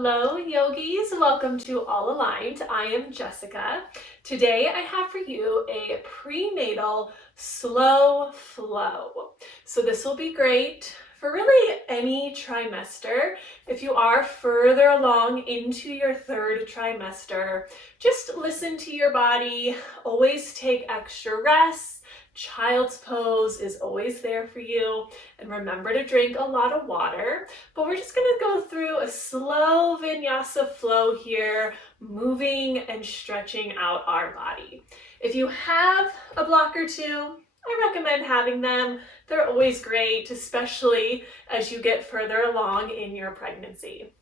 Hello yogis, welcome to All Aligned. I am Jessica. Today I have for you a prenatal slow flow. So this will be great for really any trimester. If you are further along into your third trimester, just listen to your body, always take extra rests. Child's pose is always there for you, and remember to drink a lot of water. But we're just going to go through a slow vinyasa flow here, moving and stretching out our body. If you have a block or two, I recommend having them. They're always great, especially as you get further along in your pregnancy.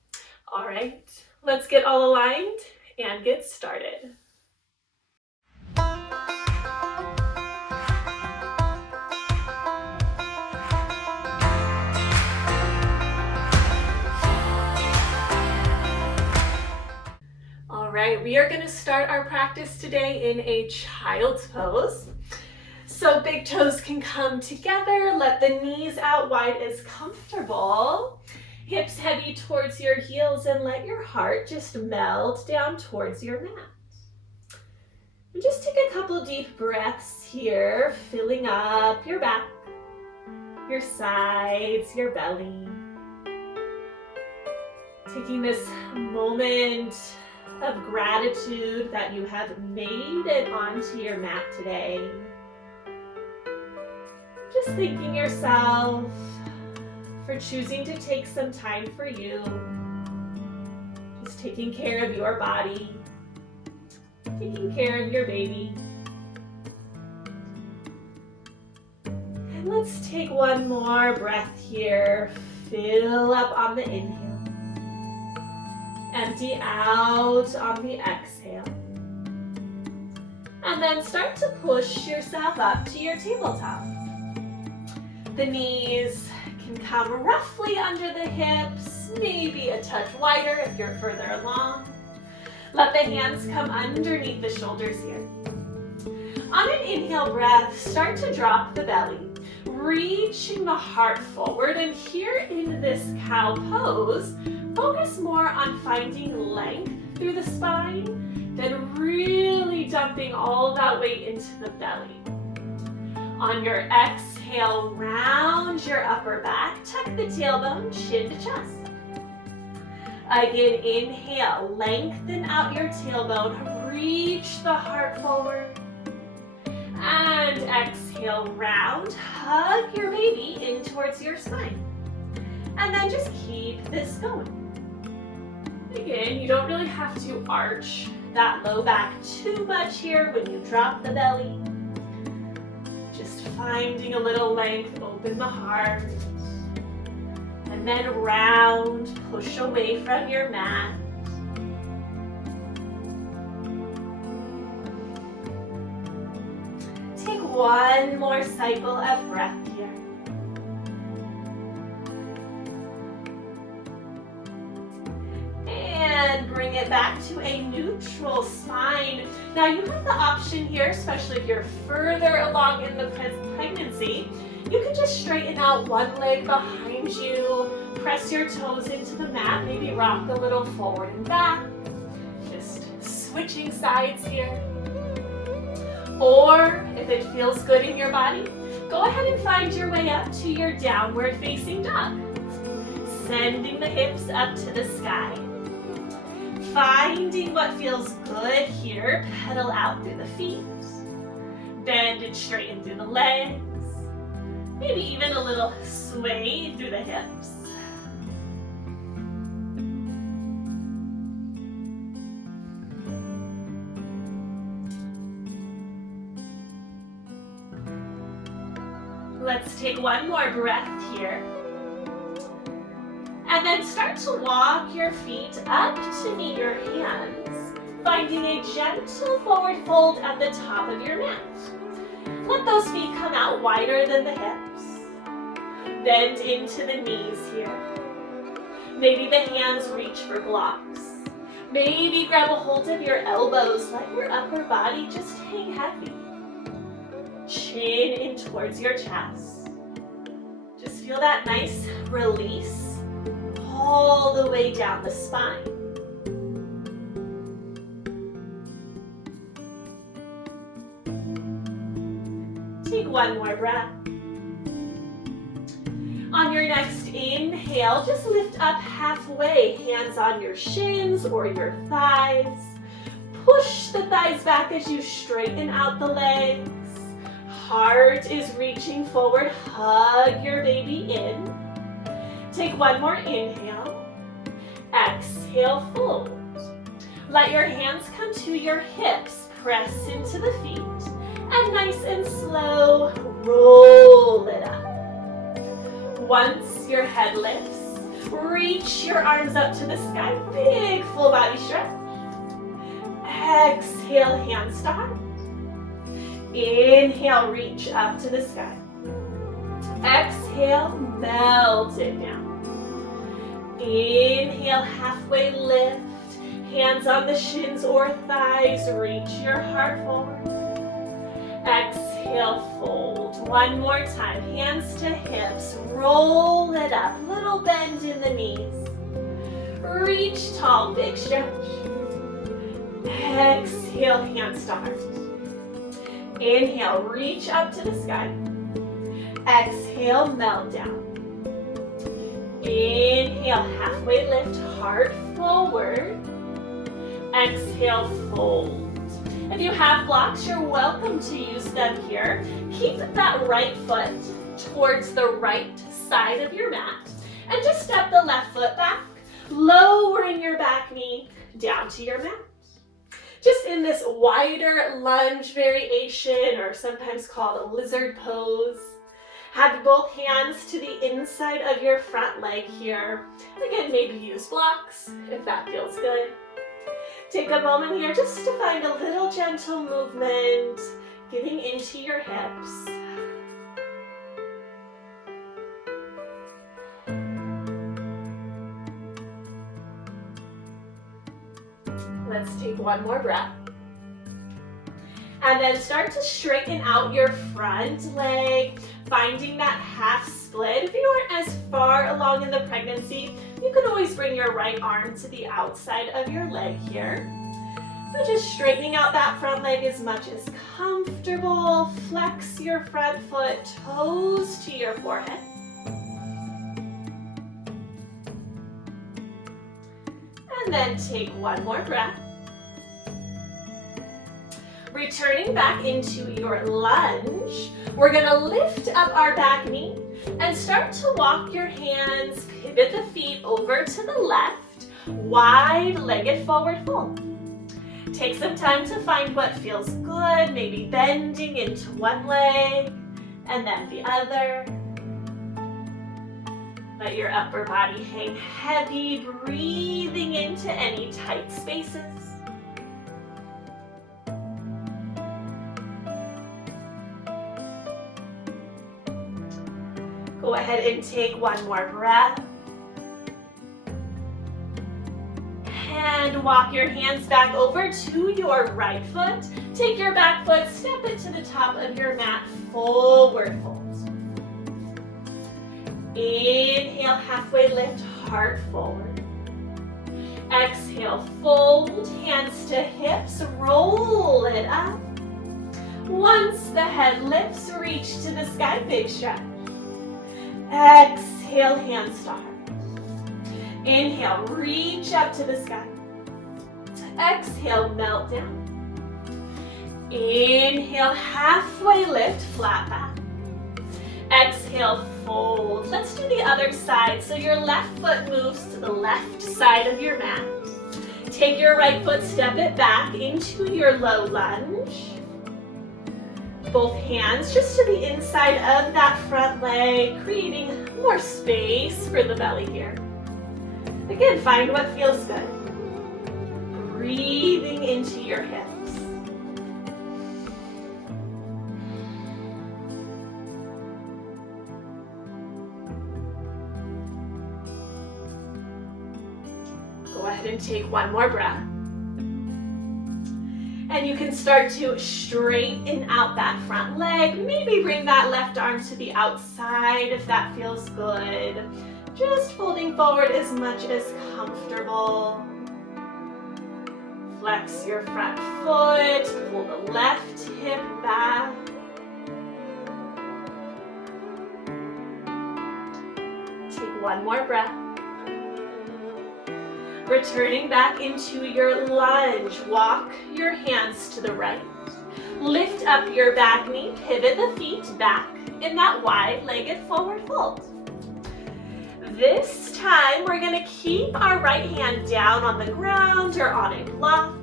All right, let's get all aligned and get started. All right, we are going to start our practice today in a child's pose. So big toes can come together, let the knees out wide as comfortable. Hips heavy towards your heels, and let your heart just melt down towards your mat. And just take a couple deep breaths here, filling up your back, your sides, your belly. Taking this moment of gratitude that you have made it onto your mat today. Just thanking yourself for choosing to take some time for you. Just taking care of your body, taking care of your baby. And let's take one more breath here. Fill up on the inhale. Empty out on the exhale. And then start to push yourself up to your tabletop. The knees can come roughly under the hips, maybe a touch wider if you're further along. Let the hands come underneath the shoulders here. On an inhale breath, start to drop the belly, reaching the heart forward. And here in this cow pose, focus more on finding length through the spine than really dumping all that weight into the belly. On your exhale, round your upper back, tuck the tailbone, chin to chest. Again, inhale, lengthen out your tailbone, reach the heart forward. And exhale, round, hug your baby in towards your spine. And then just keep this going. Again, you don't really have to arch that low back too much here when you drop the belly. Just finding a little length, open the heart. And then round, push away from your mat. Take one more cycle of breath here. And bring it back to a neutral spine. Now you have the option here, especially if you're further along in the pregnancy, you can just straighten out one leg behind you, press your toes into the mat, maybe rock a little forward and back. Just switching sides here. Or if it feels good in your body, go ahead and find your way up to your downward facing dog. Sending the hips up to the sky. Finding what feels good here, pedal out through the feet, bend and straighten through the legs, maybe even a little sway through the hips. Let's take one more breath here. And then start to walk your feet up to meet your hands, finding a gentle forward fold at the top of your mat. Let those feet come out wider than the hips. Bend into the knees here. Maybe the hands reach for blocks. Maybe grab a hold of your elbows, let your upper body just hang heavy. Chin in towards your chest. Just feel that nice release. all the way down the spine. Take one more breath. On your next inhale, just lift up halfway, hands on your shins or your thighs. Push the thighs back as you straighten out the legs. Heart is reaching forward, hug your baby in. Take one more inhale. Exhale, fold. Let your hands come to your hips, press into the feet, and nice and slow, roll it up. Once your head lifts, reach your arms up to the sky, big full body stretch. Exhale, hands to heart. Inhale, reach up to the sky. Exhale, melt it down. Inhale, halfway lift, hands on the shins or thighs, reach your heart forward. Exhale, fold. One more time, hands to hips, roll it up, little bend in the knees. Reach tall, big stretch. Exhale, hands to heart. Inhale, reach up to the sky. Exhale, melt down. Inhale, halfway lift, heart forward. Exhale, fold. If you have blocks, you're welcome to use them here. Keep that right foot towards the right side of your mat. And just step the left foot back, lowering your back knee down to your mat. Just in this wider lunge variation, or sometimes called a lizard pose. Have both hands to the inside of your front leg here. Again, maybe use blocks if that feels good. Take a moment here just to find a little gentle movement, getting into your hips. Let's take one more breath. And then start to straighten out your front leg, finding that half split. If you aren't as far along in the pregnancy, you can always bring your right arm to the outside of your leg here. So just straightening out that front leg as much as comfortable. Flex your front foot, toes to your forehead. And then take one more breath. Returning back into your lunge, we're gonna lift up our back knee and start to walk your hands, pivot the feet over to the left, wide-legged forward fold. Take some time to find what feels good, maybe bending into one leg and then the other. Let your upper body hang heavy, breathing into any tight spaces. Go ahead and take one more breath. And walk your hands back over to your right foot. Take your back foot, step it to the top of your mat, forward fold. Inhale, halfway lift, heart forward. Exhale, fold, hands to hips, roll it up. Once the head lifts, reach to the sky, big stretch. Exhale, hands to heart. Inhale, reach up to the sky. Exhale, melt down. Inhale, halfway lift, flat back. Exhale, fold. Let's do the other side. So your left foot moves to the left side of your mat. Take your right foot, step it back into your low lunge. Both hands just to the inside of that front leg, creating more space for the belly here. Again, find what feels good. Breathing into your hips. Go ahead and take one more breath. And you can start to straighten out that front leg. Maybe bring that left arm to the outside if that feels good. Just folding forward as much as comfortable. Flex your front foot, pull the left hip back. Take one more breath. Returning back into your lunge, walk your hands to the right. Lift up your back knee, pivot the feet back in that wide-legged forward fold. This time, we're going to keep our right hand down on the ground or on a block.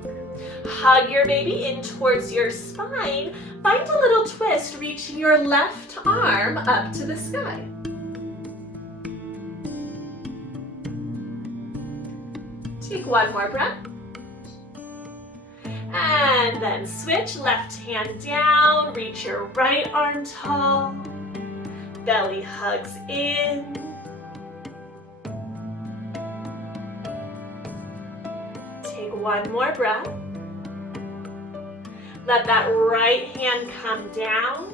Hug your baby in towards your spine. Find a little twist, reaching your left arm up to the sky. Take one more breath. And then switch, left hand down, reach your right arm tall. Belly hugs in. Take one more breath. Let that right hand come down.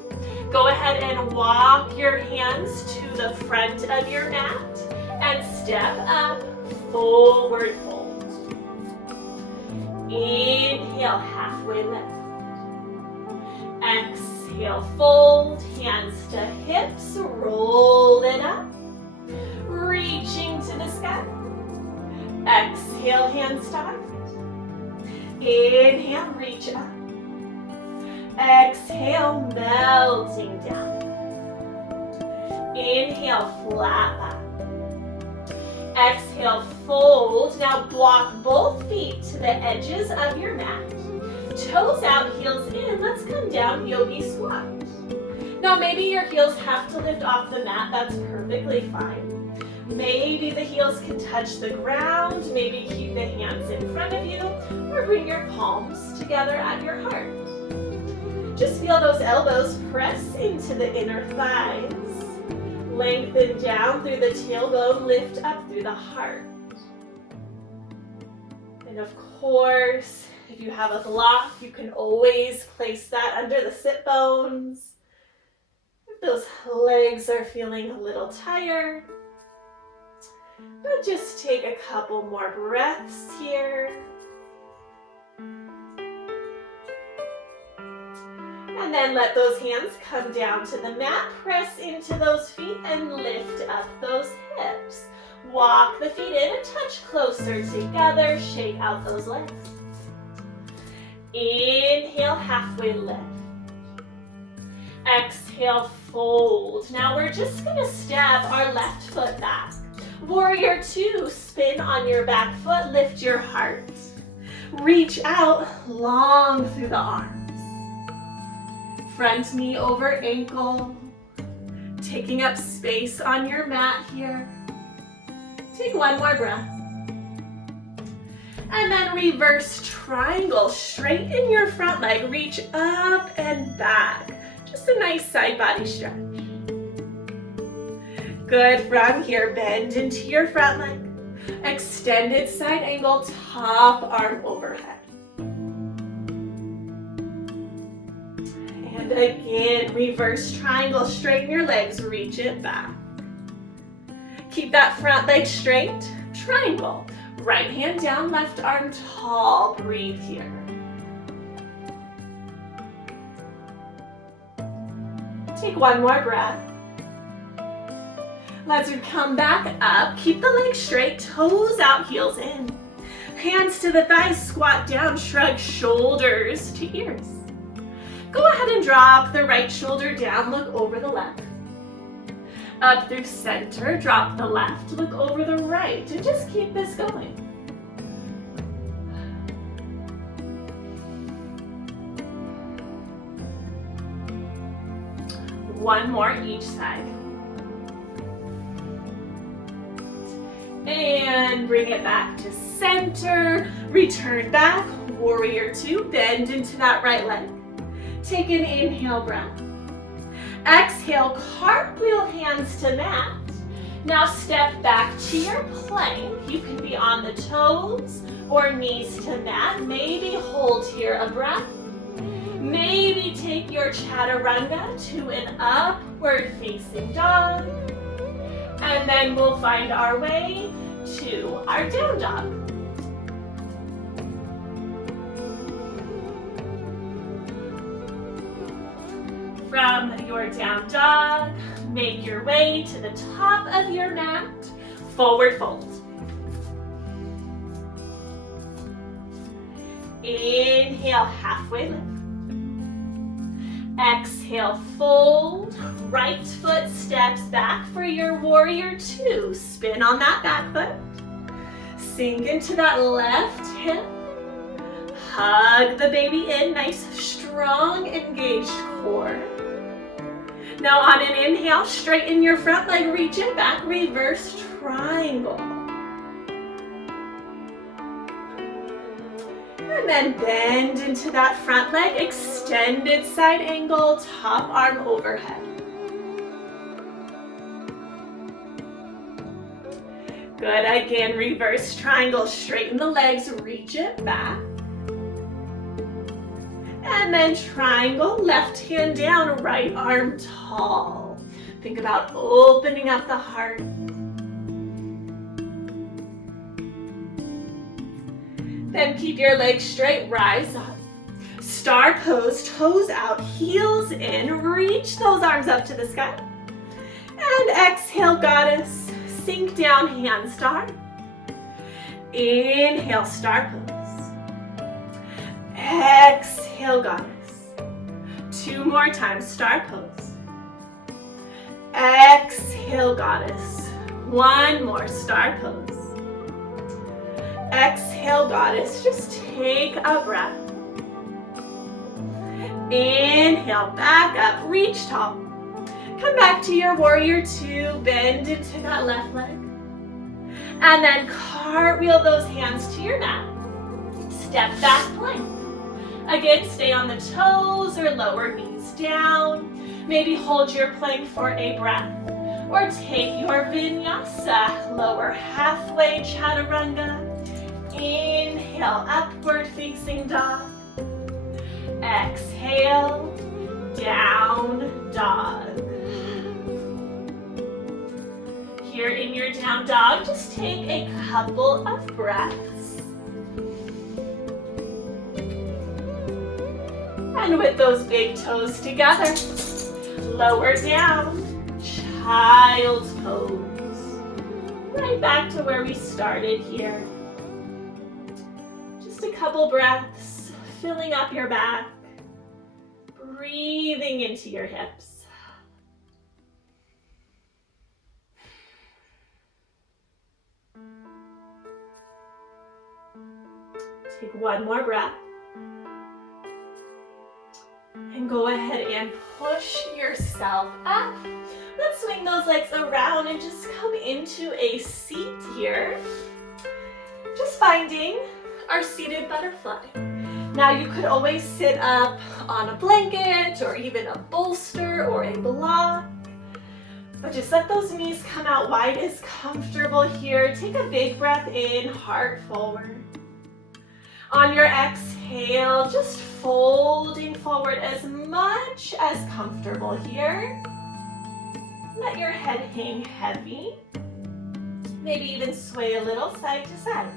Go ahead and walk your hands to the front of your mat and step up, forward fold. Inhale, halfway lift. Exhale, fold, hands to hips, roll it up. Reaching to the sky. Exhale, hands to heart. Inhale, reach up. Exhale, melting down. Inhale, flat back. Exhale, fold. Now block both feet to the edges of your mat. Toes out, heels in. Let's come down, yogi squat. Now maybe your heels have to lift off the mat. That's perfectly fine. Maybe the heels can touch the ground. Maybe keep the hands in front of you. Or bring your palms together at your heart. Just feel those elbows press into the inner thighs. Lengthen down through the tailbone, lift up through the heart. And of course, if you have a block, you can always place that under the sit bones. If those legs are feeling a little tired, but just take a couple more breaths here. And then let those hands come down to the mat, press into those feet and lift up those hips. Walk the feet in a touch closer together, shake out those legs. Inhale, halfway lift. Exhale, fold. Now we're just gonna step our left foot back. Warrior two, spin on your back foot, lift your heart. Reach out long through the arms. Front knee over ankle, taking up space on your mat here. Take one more breath. And then reverse triangle, straighten your front leg, reach up and back. Just a nice side body stretch. Good, from here, bend into your front leg. Extended side angle, top arm overhead. And again, reverse triangle, straighten your legs, reach it back. Keep that front leg straight, triangle. Right hand down, left arm tall, breathe here. Take one more breath. Let's come back up, keep the legs straight, toes out, heels in. Hands to the thighs, squat down, shrug shoulders to ears. Go ahead and drop the right shoulder down, look over the left. Up through center, drop the left, look over the right, and just keep this going. One more each side. And bring it back to center, return back, warrior two, bend into that right leg. Take an inhale breath. Exhale, cartwheel hands to mat. Now step back to your plank. You can be on the toes or knees to mat. Maybe hold here a breath. Maybe take your chaturanga to an upward facing dog. And then we'll find our way to our down dog. From your down dog, make your way to the top of your mat, forward fold. Inhale, halfway lift. Exhale, fold. Right foot steps back for your warrior two. Spin on that back foot. Sink into that left hip. Hug the baby in, nice, strong, engaged core. Now on an inhale, straighten your front leg, reach it back, reverse triangle. And then bend into that front leg, extended side angle, top arm overhead. Good, again, reverse triangle, straighten the legs, reach it back. And then triangle, left hand down, right arm tall. Think about opening up the heart. Then keep your legs straight, rise up. Star pose, toes out, heels in, reach those arms up to the sky. And exhale, goddess, sink down, hand star. Inhale, star pose. Exhale, goddess. Two more times, star pose. Exhale, goddess. One more, star pose. Exhale, goddess. Just take a breath. Inhale, back up, reach tall. Come back to your warrior two, bend into that left leg. And then cartwheel those hands to your mat. Step back plank. Again, stay on the toes or lower knees down. Maybe hold your plank for a breath. Or take your vinyasa, lower halfway chaturanga. Inhale, upward facing dog. Exhale, down dog. Here in your down dog, just take a couple of breaths. And with those big toes together, lower down, child's pose. Right back to where we started here. Just a couple breaths, filling up your back, breathing into your hips. Take one more breath. And go ahead and push yourself up. Let's swing those legs around and just come into a seat here. Just finding our seated butterfly. Now you could always sit up on a blanket or even a bolster or a block. But just let those knees come out wide as comfortable here. Take a big breath in, heart forward. On your exhale, just folding forward as much as comfortable here. Let your head hang heavy. Maybe even sway a little side to side.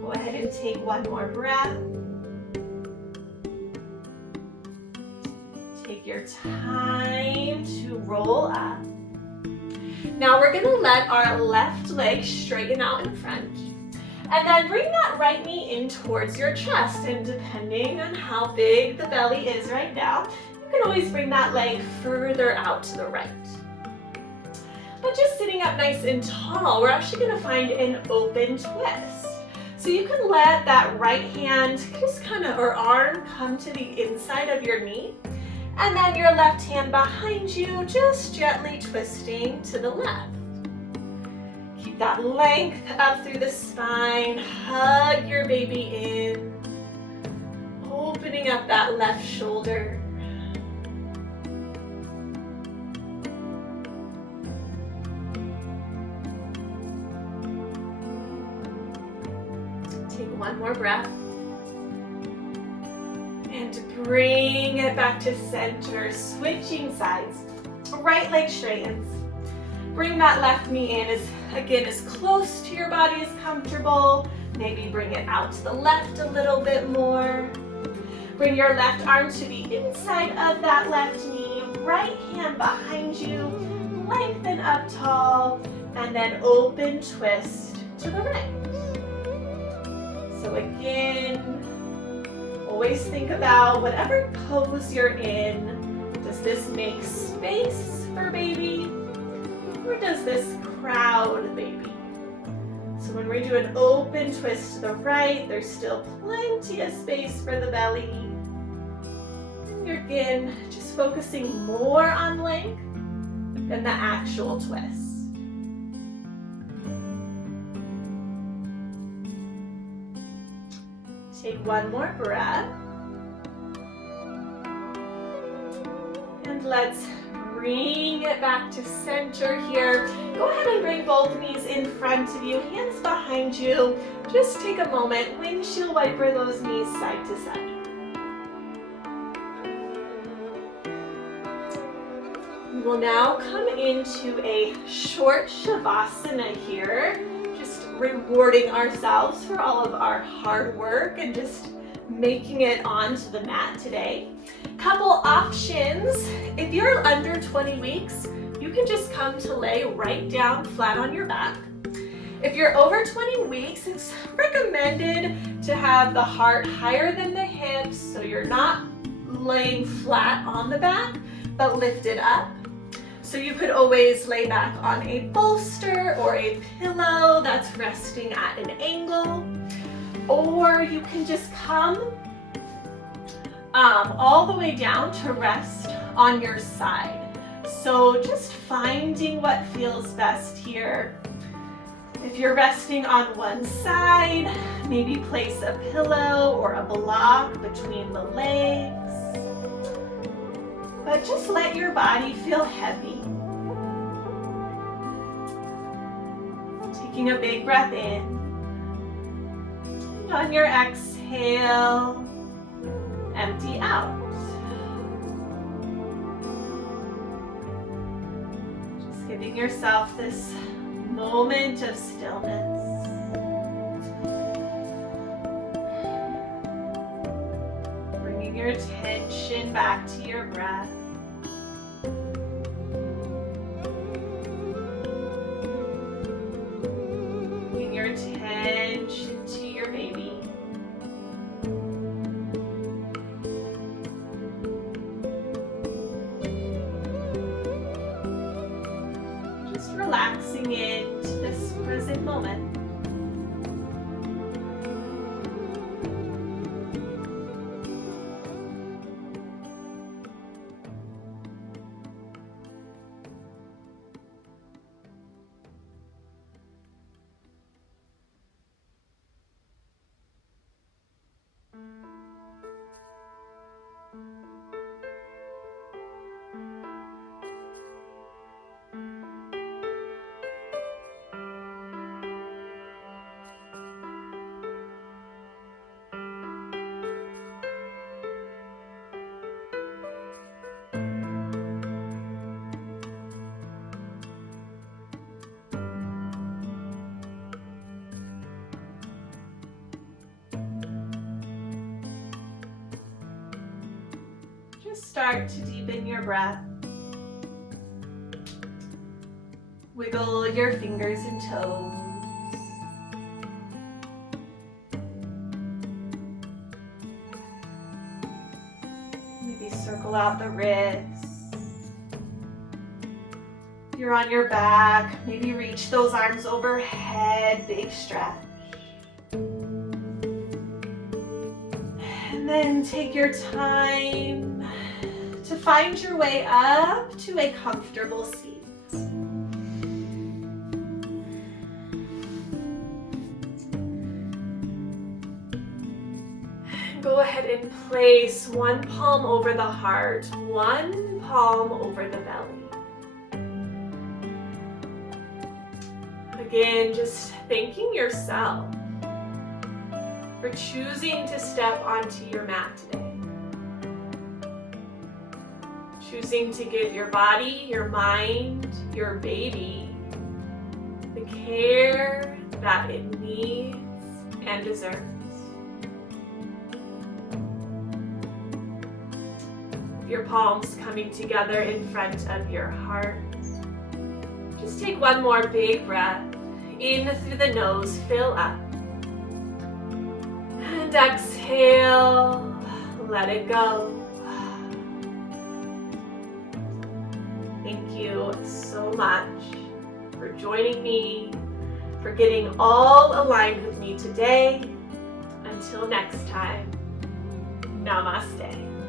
Go ahead and take one more breath. Take your time to roll up. Now we're going to let our left leg straighten out in front. And then bring that right knee in towards your chest. And depending on how big the belly is right now, you can always bring that leg further out to the right. But just sitting up nice and tall, we're actually going to find an open twist. So you can let that right hand just or arm come to the inside of your knee. And then your left hand behind you, just gently twisting to the left. Keep that length up through the spine. Hug your baby in. Opening up that left shoulder. more breath. And bring it back to center, switching sides. Right leg straightens. Bring that left knee in as close to your body as comfortable. Maybe bring it out to the left a little bit more. Bring your left arm to the inside of that left knee. Right hand behind you. Lengthen up tall. And then open twist to the right. So again, always think about whatever pose you're in. Does this make space for baby? Or does this crowd baby? So when we do an open twist to the right, there's still plenty of space for the belly. And you're again just focusing more on length than the actual twist. Take one more breath. And let's bring it back to center here. Go ahead and bring both knees in front of you, hands behind you. Just take a moment, windshield wiper those knees side to side. We will now come into a short shavasana here. Just rewarding ourselves for all of our hard work and just making it onto the mat today. Couple options. If you're under 20 weeks, you can just come to lay right down flat on your back. If you're over 20 weeks, it's recommended to have the heart higher than the hips, so you're not laying flat on the back, but lifted up. So you could always lay back on a bolster or a pillow that's resting at an angle, or you can just come all the way down to rest on your side. So just finding what feels best here. If you're resting on one side, maybe place a pillow or a block between the legs. But just let your body feel heavy. Taking a big breath in. And on your exhale, empty out. Just giving yourself this moment of stillness. Bringing your attention back to your breath. Bringing your attention to your baby. Just relaxing into this present moment. Start to deepen your breath. Wiggle your fingers and toes. Maybe circle out the wrists. If you're on your back, maybe reach those arms overhead, big stretch. And then take your time to find your way up to a comfortable seat. Go ahead and place one palm over the heart, one palm over the belly. Again, just thanking yourself for choosing to step onto your mat today. Choosing to give your body, your mind, your baby the care that it needs and deserves. Your palms coming together in front of your heart. Just take one more big breath in through the nose, fill up. And exhale, let it go. Thank you so much for joining me, for getting all aligned with me today. Until next time, namaste.